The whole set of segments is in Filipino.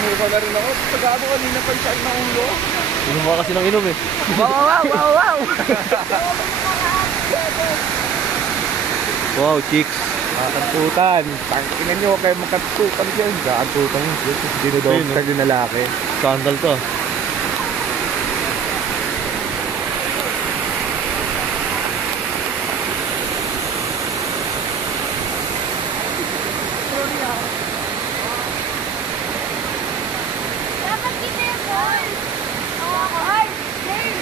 Sumuka na rin ako. Pag-abo kanina pa yung saan ng ulo. Inom ka kasi ng inom eh. Wow! Wow, chicks. Kantutan. Tangkinan nyo kayo magkantutan dyan. Kantutan nyo. Dinodokter din na laki. Scandal to. Dapat kita yung ball. Ay! Jane!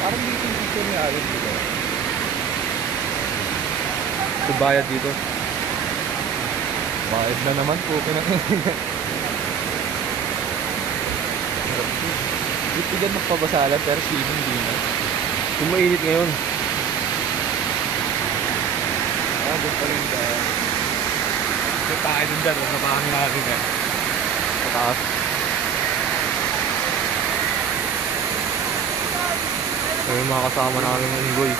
Parang dito yung picture ni Alan dito. Subayad dito. Bayad na naman po. Dito dyan magpabasalan pero swimming din na. Kung mainit ngayon. Doon pa rin dyan. May tayo dun dyan. Napakang natin eh. Pataas. Kami mga kasama namin ng boy.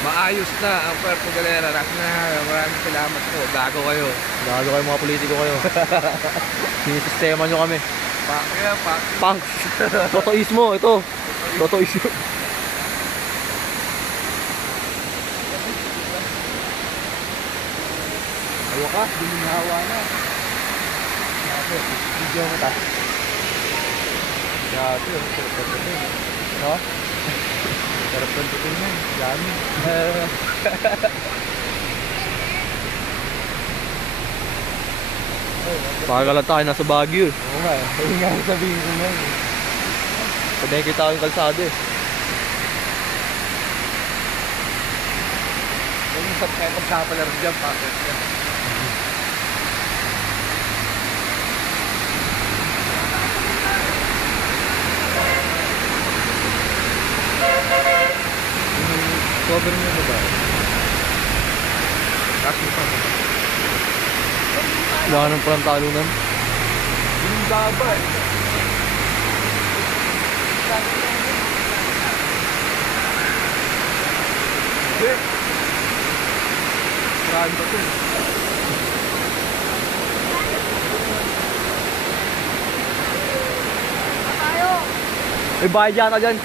Maayos na ang Puerto Galera. Maraming salamat po. Gago kayo. Gago kayo mga politiko kayo. Sinisistema nyo kami. Kaya Punks. Totoismo. Ito. Totoismo. ayaw ka. Diningawa na. Video mo ta. Gago. Ha? Sarap ng tutin yan. Dami. Baka lang tayo nasa Baguio. Oo nga. Ayun nga sabihin ko nga. Pwede kita yung kalsado eh. Yung isang kayo pagkapala rin dyan. Pakit ka. Cover nyo na ba? Kasi pa. Wala ka ng palang talunan. Yung baba eh. Hindi. Marami ba ito? May bayad yata dyan.